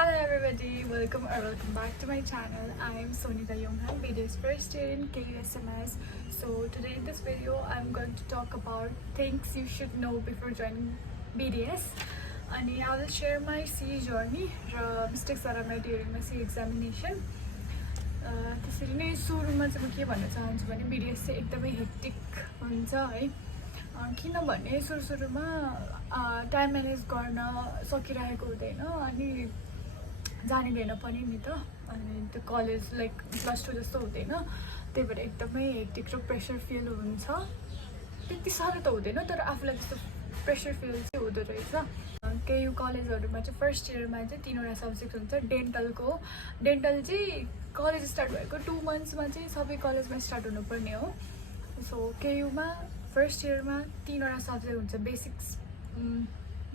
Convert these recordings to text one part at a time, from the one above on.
Hello everybody, welcome back to my channel. I am Sonita Yonghan, BDS first year in KUSMS. So today in this video, I'm going to talk about things you should know before joining BDS. And I will share my CE journey, mistakes that I made during my CE examination. त्यसरी नै सुरुमा चाहिँ म के भन्न चाहन्छु भने BDS चाहिँ एकदमै हेक्टिक हुन्छ है किनभने सुरुमा टाइम म्यानेज गर्न सकिरहेको हुँदैन अनि जानिदैन पनि नि त अनि त्यो कलेज लाइक +2 जस्तो हुँदैन त्यही भएर एकदमै हेक्टिक र प्रेसर फिल हुन्छ त्यति साह्रो त हुँदैन तर आफूलाई त्यस्तो प्रेसर फिल चाहिँ हुँदो रहेछ केयु कलेजहरुमा चाहिँ फर्स्ट इयरमा चाहिँ 3वटा सब्जेक्ट हुन्छ डेन्टल चाहिँ कलेज स्टार्ट भएको 2 मन्थ्समा चाहिँ सबै कलेजमा स्टार्ट हुनुपर्ने हो सो केयुमा फर्स्ट इयरमा 3वटा सब्जेक्ट हुन्छ बेसिक्स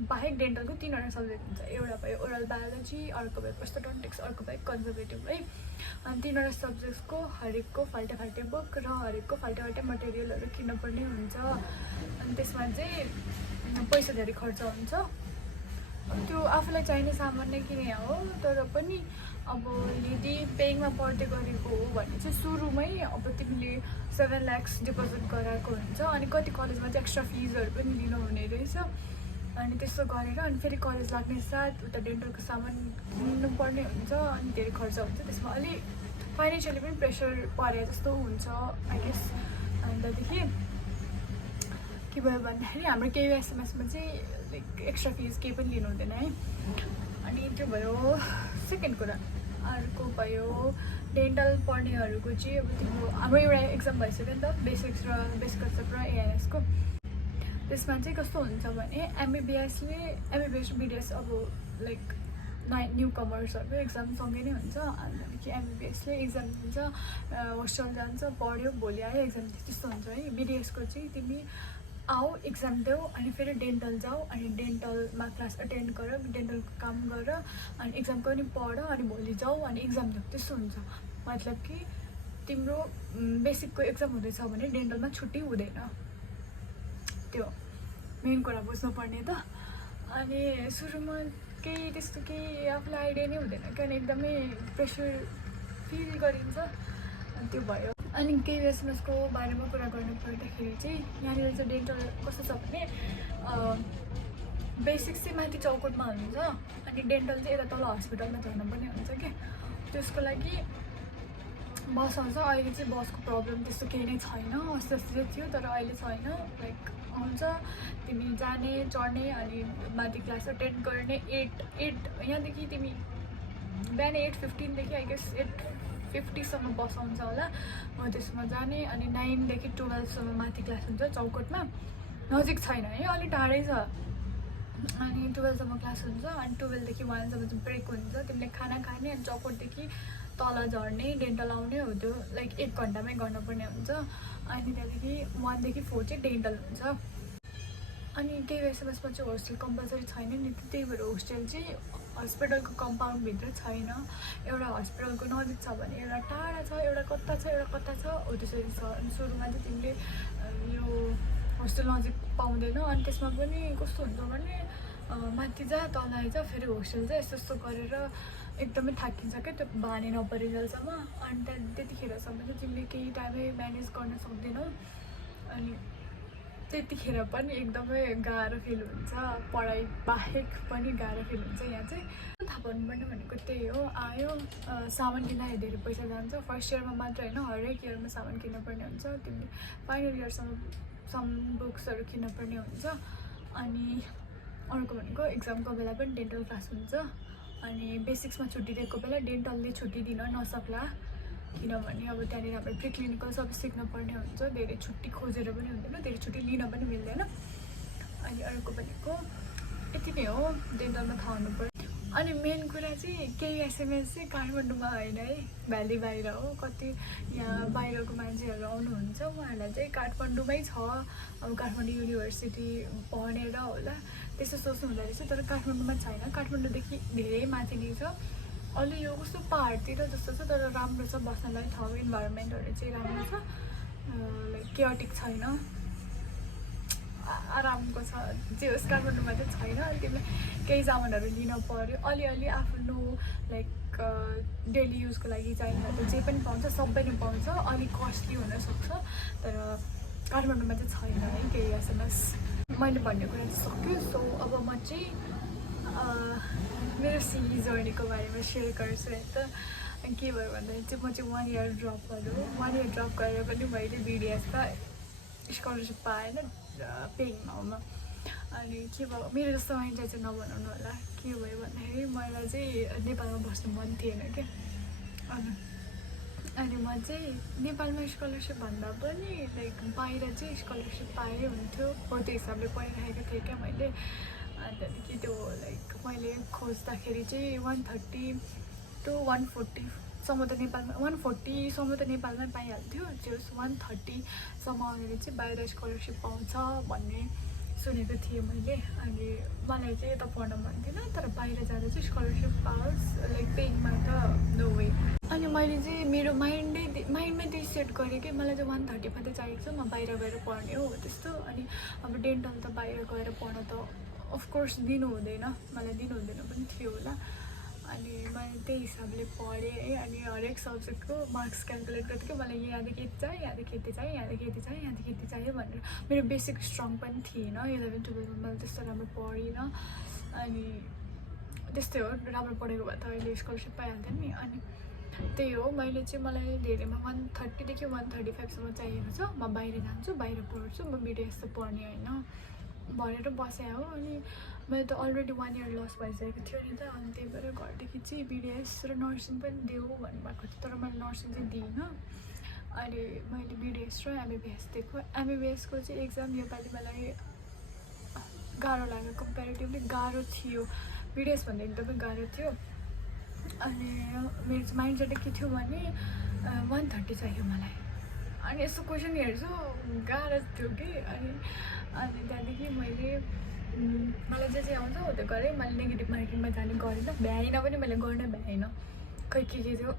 बाहेक डेन्टलको 3वटा सब्जेक्ट हुन्छ एउटा भयो ओरल बायोलोजी अर्को भयो प्रोस्टोडोन्टिक्स अर्को भयो कन्जर्भेटिभ है अनि 3वटा सब्जेक्ट्सको हरेकको फाल्टे बुक र हरेकको फाल्टे मटेरियलहरू किन्नुपर्ने हुन्छ अनि त्यसमा चाहिँ पैसा धेरै खर्च हुन्छ त्यो आफूलाई चाहिने सामान नै किने हो तर पनि अब यदि पेइङमा पढ्दै गरेको हो भने चाहिँ सुरुमै अब तिमीले 7 लाख डिपोजिट गराएको हुन्छ अनि कति कलेजमा चाहिँ एक्स्ट्रा फिजहरू पनि लिनुहुने रहेछ अनि त्यसो गरेर अनि फेरि कलेज लाग्ने साथ उता डेन्टलको सामान किन्नुपर्ने हुन्छ अनि धेरै खर्च हुन्छ त्यसमा अलि फाइनेन्सियली पनि प्रेसर परे जस्तो हुन्छ आई गेस अनि त्यहाँदेखि के भयो भन्दाखेरि हाम्रो KUSMSमा चाहिँ लाइक एक्स्ट्रा फिज केही पनि लिनु हुँदैन है अनि त्यो भयो सेकेन्ड कुरा अर्को भयो डेन्टल पढ्नेहरूको चाहिँ अब तिम्रो हाम्रो एउटा एक्जाम भइसक्यो नि त बेसिक्स र बेसिक कन्सेप्ट र AIS को त्यसमा चाहिँ कस्तो हुन्छ भने MBBS BDS अब लाइक न्यू कमर्सहरूको एक्जाम सँगै नै हुन्छ अनि त्यहाँदेखि MBBSले एक्जाम दिन्छ होस्टेल जान्छ पढ्यो भोलि आयो एक्जाम त्यस्तो हुन्छ है BDSको चाहिँ तिमी आओ एक्जाम देऊ अनि फेरि डेन्टल जाऊ अनि डेन्टलमा क्लास अटेन्ड गर डेन्टलको काम गर अनि एक्जामको पनि पढ अनि भोलि जाऊ अनि एक्जाम देऊ त्यस्तो हुन्छ मतलब कि तिम्रो बेसिकको एक्जाम हुँदैछ भने डेन्टलमा छुट्टी हुँदैन त्यो मेन कुरा बुझ्नुपर्ने त अनि सुरुमा केही त्यस्तो केही आफूलाई आइडिया नै हुँदैन किनभने एकदमै प्रेसर फिल गरिन्छ अनि त्यो भयो अनि KUSMSको बारेमा कुरा गर्नु पर्दाखेरि चाहिँ यहाँनिर चाहिँ डेन्टल कस्तो छ भने बेसिक्स चाहिँ माथि चौकोटमा हुन्छ अनि डेन्टल चाहिँ यता तल हस्पिटलमा जानुपर्ने हुन्छ क्या त्यसको लागि बस आउँछ अहिले चाहिँ बसको प्रब्लम त्यस्तो केही नै छैन अस्ति चाहिँ थियो तर अहिले छैन लाइक आउँछ तिमी जाने चढ्ने अनि माथि क्लास अटेन्ड गर्ने 8 यहाँदेखि तिमी बिहान 8:15 देखि आई गेस 8:50 सम्म बस आउँछ होला म त्यसमा जाने अनि 9 देखि 12 सम्म माथि क्लास हुन्छ चौकोटमा नजिक छैन है अलिक टाढै छ अनि 12 सम्म क्लास हुन्छ अनि 12 देखि 1 सम्म चाहिँ ब्रेक हुन्छ तिमीले खाना खाने अनि चौकोटदेखि तल झर्ने डेन्टल आउने हो त्यो लाइक 1 घन्टामै गर्नुपर्ने हुन्छ अनि त्यहाँदेखि 1 देखि 4 चाहिँ डेन्टल हुन्छ अनि KUSMSमा चाहिँ होस्टेल कम्पलसरी छैन नि त्यही भएर होस्टेल चाहिँ हस्पिटलको कम्पाउन्डभित्र छैन एउटा हस्पिटलको नजिक छ भने एउटा टाढा छ एउटा कता छ हो त्यसरी छ अनि सुरुमा चाहिँ तिमीले यो होस्टेल नजिक पाउँदैन अनि त्यसमा पनि कस्तो हुन्छ भने माथि जा तल आइज फेरि होस्टेल चाहिँ यस्तो गरेर एकदमै थाकिन्छ क्या त्यो बानी नपरिन्जेलसम्म अनि त्यतिखेरसम्म चाहिँ तिमीले केही टाइमै म्यानेज गर्न सक्दैनौ अनि त्यतिखेर पनि एकदमै गाह्रो फिल हुन्छ पढाइ बाहेक पनि गाह्रो फिल हुन्छ यहाँ चाहिँ थाहा पाउनुपर्ने भनेको त्यही हो आयो सामान किन्दाखेरि धेरै पैसा जान्छ फर्स्ट इयरमा मात्र होइन हरेक इयरमा सामान किन्नुपर्ने हुन्छ तिमीले फाइनल इयरसम्म सम बुक्सहरू किन्नुपर्ने हुन्छ अनि अर्को भनेको एक्जामको बेला पनि डेन्टल क्लास हुन्छ अनि बेसिक्समा छुट्टी दिएको बेला डेन्टलले छुट्टी दिन नसक्ला किनभने अब त्यहाँनिर हाम्रो प्रिक्लिनिकल सबै सिक्नुपर्ने हुन्छ धेरै छुट्टी खोजेर पनि हुँदैन धेरै छुट्टी लिन पनि मिल्दैन अनि अर्को भनेको यति नै हो डेन्टलमा थाहा हुनुपर्छ अनि मेन कुरा चाहिँ KUSMS चाहिँ काठमाडौँमा होइन है भ्याली बाहिर हो कति यहाँ बाहिरको मान्छेहरू आउनुहुन्छ उहाँहरूलाई चाहिँ काठमाडौँमै छ अब काठमाडौँ युनिभर्सिटी पढेर होला त्यस्तो सोच्नु हुँदो रहेछ तर काठमाडौँमा छैन काठमाडौँदेखि धेरै माथि छ अलि यो कस्तो पहाडतिर जस्तो छ तर राम्रो छ बस्नलाई ठाउँ इन्भाइरोमेन्टहरू चाहिँ राम्रो छ लाइक केयटिक छैन आरामको छ जे होस् काठमाडौँमा चाहिँ छैन अनि तिमीलाई केही सामानहरू लिन पऱ्यो अलिअलि आफ्नो लाइक डेली युजको लागि चाहिने त जे पनि पाउँछ सबै नै पाउँछ अलिक कस्टली हुनसक्छ तर काठमाडौँमा चाहिँ छैन है केही एसएमएस मैले भन्ने कुरा चाहिँ सक्यो सो अब म चाहिँ मेरो सिली जर्नीको बारेमा सेयर गर्छु है त के भयो भन्दाखेरि चाहिँ म चाहिँ 1 इयर ड्रप गर्यो 1 इयर ड्रप गरेर पनि मैले बिडिएसमा स्कलरसिप पाएन पेइङ माउमा अनि के भयो मेरो जस्तो माइन्ड चाहिँ नबनाउनु होला के भयो भन्दाखेरि मलाई चाहिँ नेपालमा बस्नु मन थिएन क्या अनि म चाहिँ नेपालमा स्कलरसिप भन्दा पनि लाइक बाहिर चाहिँ स्कलरसिप पाएँ हुन्थ्यो हो त्यो हिसाबले पढिरहेको थिएँ क्या मैले अनि त्यहाँदेखि त्यो लाइक मैले खोज्दाखेरि चाहिँ 130 to 140सम्म त नेपालमा 140सम्म त नेपालमै पाइहाल्थ्यो जस 130सम्म आउनेले चाहिँ बाहिर स्कलरसिप पाउँछ भन्ने सुनेको थिएँ मैले अनि मलाई चाहिँ यता पढ्न मन थिएन तर बाहिर जाँदा चाहिँ स्कलरसिप पाओस् लाइक पेइङमा त नो वे अनि मैले चाहिँ मेरो माइन्डमै त्यही सेट गरेँ कि मलाई चाहिँ 130 मात्रै चाहिएको छ म बाहिर गएर पढ्ने हो त्यस्तो अनि अब डेन्टल त बाहिर गएर पढ्न त अफकोर्स दिनु हुँदैन मलाई दिनु हुँदैन पनि थियो होला अनि मैले त्यही हिसाबले पढेँ है अनि हरेक सब्जेक्टको मार्क्स क्यालकुलेट गर्थेँ कि मलाई यहाँदेखि यति चाहियो यहाँदेखि यति चाहियो यहाँदेखि यति चाहियो यहाँदेखि यति चाहियो भनेर मेरो बेसिक स्ट्रङ पनि थिएन 11-12मा मैले त्यस्तो राम्रो पढिनँ अनि त्यस्तै हो राम्रो पढेको भए त अहिले स्कलरसिप पाइहाल्थेँ नि अनि त्यही हो मैले चाहिँ मलाई धेरैमा 130 देखि 135सम्म चाहिएको छ म बाहिर जान्छु बाहिर पढ्छु म बिडिएस त पढ्ने होइन भनेर बसेँ हो अनि मैले त अलरेडी 1 इयर लस भइसकेको थियो नि त अनि त्यही भएर घरदेखि चाहिँ बिडिएस र नर्सिङ पनि देऊ भन्नुभएको थियो तर मैले नर्सिङ चाहिँ दिइनँ अनि मैले बिडिएस र एमबिबिएस दिएको एमबिबिएसको चाहिँ एक्जाम योपालि मलाई गाह्रो लाग्यो कम्पेरिटिभली गाह्रो थियो बिडिएसभन्दा एकदमै गाह्रो थियो अनि मेरो माइन्ड सेट के थियो भने 130 चाहियो मलाई अनि यस्तो क्वेसन हेर्छु गाह्रो थियो कि अनि त्यहाँदेखि मैले मलाई जे आउँछ हो त्यो गरेँ मैले नेगेटिभ मार्किङमा जाने गरिनँ भ्याइनँ पनि मैले गर्न भ्याइनँ खै के थियो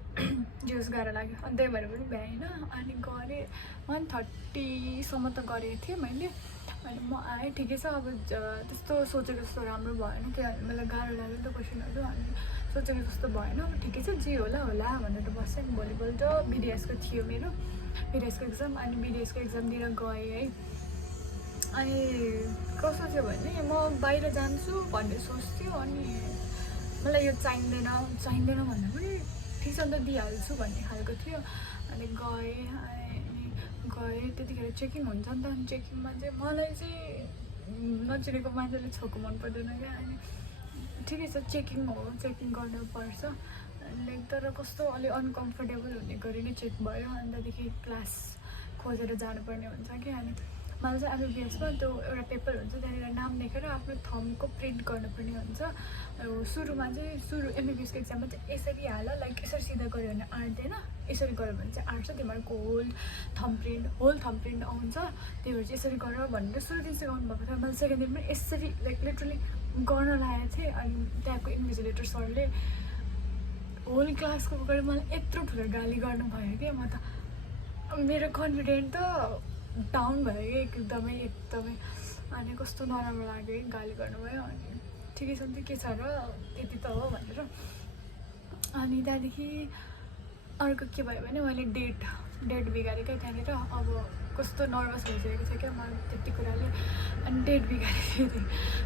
जोस् गाह्रो लाग्यो अनि त्यही भएर पनि भ्याइनँ अनि गरेँ 130सम्म त गरेको थिएँ मैले अनि म आएँ ठिकै छ अब त्यस्तो सोचेको जस्तो राम्रो भएन किनभने मलाई गाह्रो लाग्यो नि त क्वेसनहरू अनि सोचेको जस्तो भएन ठिकै छ जे होला भनेर बसेँ भोलिपल्ट बिडिएसको थियो मेरो बिडिएसको एक्जाम अनि बिडिएसको एक्जाम दिएर गएँ है अनि कस्तो थियो भने म बाहिर जान्छु भन्ने सोच्थ्यो अनि मलाई यो चाहिँदैन भन्दा पनि ठिक छ नि त दिइहाल्छु भन्ने खालको थियो अनि गएँ त्यतिखेर चेकिङ हुन्छ नि त अनि चेकिङमा चाहिँ मलाई चाहिँ नचिनेको मान्छेले छोएको मन पर्दैन क्या अनि ठिकै छ चेकिङ हो चेकिङ गर्नुपर्छ लाइक तर कस्तो अलिक अनकम्फर्टेबल हुने गरी नै चेक भयो अनि त्यहाँदेखि क्लास खोजेर जानुपर्ने हुन्छ कि अनि मलाई चाहिँ एमबिबिएसमा त्यो एउटा पेपर हुन्छ त्यहाँनिर नाम लेखेर आफ्नो थम्बको प्रिन्ट गर्नुपर्ने हुन्छ सुरुमा चाहिँ एमबिबिएसको एक्जाममा चाहिँ यसरी हाल लाइक यसरी सिधा गऱ्यो भने आँट्दैन यसरी गऱ्यो भने चाहिँ आँट्छ तिमीहरूको होल थम्ब प्रिन्ट आउँछ त्यही भएर चाहिँ यसरी गर भनेर सुरु दिन सिकाउनु भएको थियो मैले सेकेन्ड दिन पनि यसरी लाइक लिटरली गर्न लागेको थिएँ अनि त्यहाँको इन्भिजिलेटर सरले होल क्लासको गएर मलाई यत्रो ठुलो गाली गर्नुभयो कि म त मेरो कन्फिडेन्ट त डाउन भयो कि एकदमै अनि कस्तो नराम्रो लाग्यो गाली गर्नुभयो अनि ठिकै छ नि त के छ र त्यति त हो भनेर अनि त्यहाँदेखि अर्को के भयो भने मैले डेट बिगारेँ क्या त्यहाँनिर अब कस्तो नर्भस भइसकेको थियो क्या मलाई त्यति कुराले अनि डेट बिगारेको थिएँ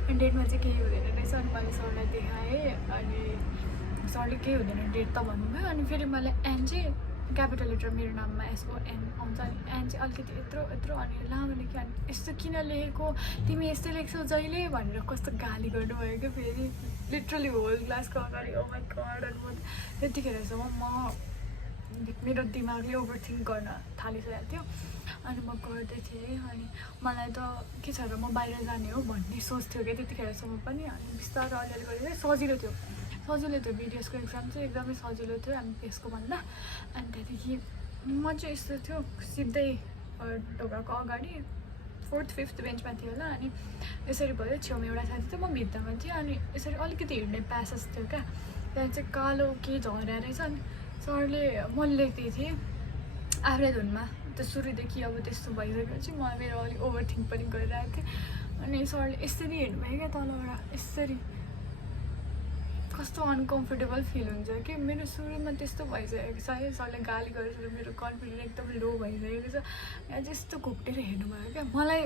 अनि डेटमा चाहिँ केही हुँदैन रहेछ अनि मैले सरलाई देखाएँ अनि सरले केही हुँदैन डेट त भन्नुभयो अनि फेरि मलाई एन चाहिँ क्यापिटल लेटर मेरो नाममा SON आउँछ अनि एन चाहिँ अलिकति यत्रो अनि लामो लेख्यो अनि यस्तो किन लेखेको तिमी यस्तै लेख्छौ जहिले भनेर कस्तो गाली गर्नुभयो क्या फेरि लिटरली होल क्लासको अगाडि ओ माई गड अनि म त्यतिखेरसम्म मेरो दिमागले ओभरथिङ्क गर्न थालिसकेको थियो अनि म गर्दै थिएँ अनि मलाई त के छ र म बाहिर जाने हो भन्ने सोच थियो क्या त्यतिखेरसम्म पनि अनि बिस्तारै अलिअलि गरेर सजिलो थियो बिडिएसको एक्जाम चाहिँ एकदमै सजिलो थियो एमबिबिएसको भन्दा अनि त्यहाँदेखि म चाहिँ यस्तो थियो सिधै ढोकाको अगाडि 4th 5th बेन्चमा थियो होला अनि यसरी भयो छेउमा एउटा साथी थियो म भित्तामा थिएँ अनि यसरी अलिकति हिँड्ने प्यासेज थियो क्या त्यहाँ चाहिँ कालो के झरेर रहेछ अनि सरले मैले लेख्दै थिएँ आफ्नै धुनमा त सुरुदेखि अब त्यस्तो भइसकेपछि म मेरो अलिक ओभरथिङ्क पनि गरिरहेको थिएँ। अनि सरले यसरी हेर्नुभयो क्या तलबाट, यसरी कस्तो अनकम्फर्टेबल फिल हुन्छ कि मेरो सुरुमा त्यस्तो भइसकेको छ है। सरले गाली गरेर मेरो कन्फिडेन्स एकदम लो भइसकेको छ। यहाँ चाहिँ यस्तो घोप्टेर हेर्नुभयो क्या, मलाई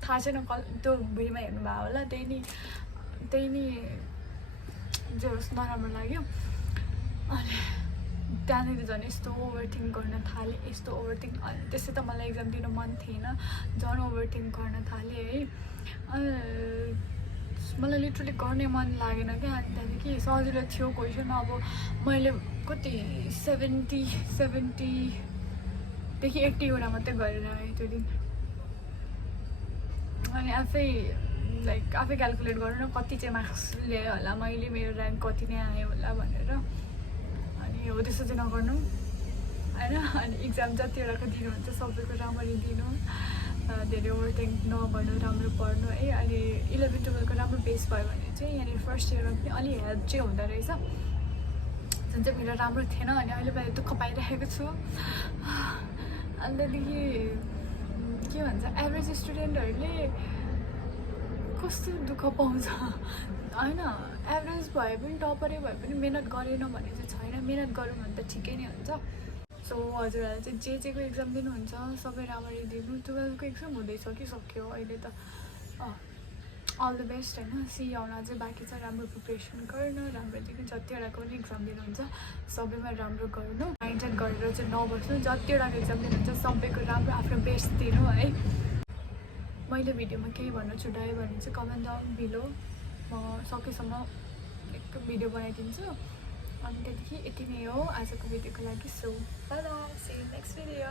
थाहा छैन त्यो भिडियोमा हेर्नुभयो होला, त्यही नि जे होस् नराम्रो लाग्यो। अनि त्यहाँनिर झन् यस्तो ओभरथिङ्क गर्न थालेँ, यस्तो ओभरथिङ्क। अनि त्यसै त मलाई एक्जाम दिन मन थिएन, झन् ओभरथिङ्क गर्न थालेँ है। अनि मलाई लिटरली गर्ने मन लागेन क्या। अनि त्यहाँदेखि सजिलो थियो क्वेसन, अब मैले कति 70देखि 80वटा मात्रै गरेर आएँ त्यो दिन। अनि आफै क्यालकुलेट गर्नु न कति चाहिँ मार्क्स ल्याएँ होला मैले, मेरो ऱ्याङ्क कति नै आयो होला भनेर। अनि हो त्यस्तो चाहिँ नगर्नु होइन। अनि इक्जाम जतिवटाको दिनुहुन्छ सबैको राम्ररी दिनु, धेरै ओभरथिङ्क नगर्नु, राम्रो पढ्नु है। अनि 11-12को राम्रो बेस भयो भने चाहिँ यहाँनिर फर्स्ट इयरमा पनि अलि हेल्प चाहिँ हुँदो रहेछ, जुन चाहिँ मेरो राम्रो थिएन। अनि अहिले मैले दुःख पाइरहेको छु। अनि त्यहाँदेखि के भन्छ, एभरेज स्टुडेन्टहरूले कस्तो दुःख पाउँछ होइन। एभरेज भए पनि टपरै भए पनि मिहिनेत गरेन भने चाहिँ छैन, मिहिनेत गऱ्यो भने त ठिकै नै हुन्छ। सो हजुरहरूलाई चाहिँ जेको एक्जाम दिनुहुन्छ सबै राम्ररी दिनु। 12को एक्जाम हुँदैछ कि सक्यो अहिले त। अल द बेस्ट होइन। सी आउन चाहिँ बाँकी छ, राम्रो प्रिपरेसन गर्नु, राम्रोदेखि जतिवटाको पनि एक्जाम दिनुहुन्छ सबैमा राम्रो गर्नु, माइन्ड गरेर चाहिँ नबस्नु। जतिवटाको एक्जाम दिनुहुन्छ सबैको राम्रो आफ्नो बेस्ट दिनु है। मैले भिडियोमा केही भन्नु छुट्याएँ भने चाहिँ कमेन्ट डाउन बिलो, म सकेसम्म एक भिडियो बनाइदिन्छु। अनि त्यहाँदेखि यति नै हो आजको भिडियोको लागि। So bye bye, see you next video.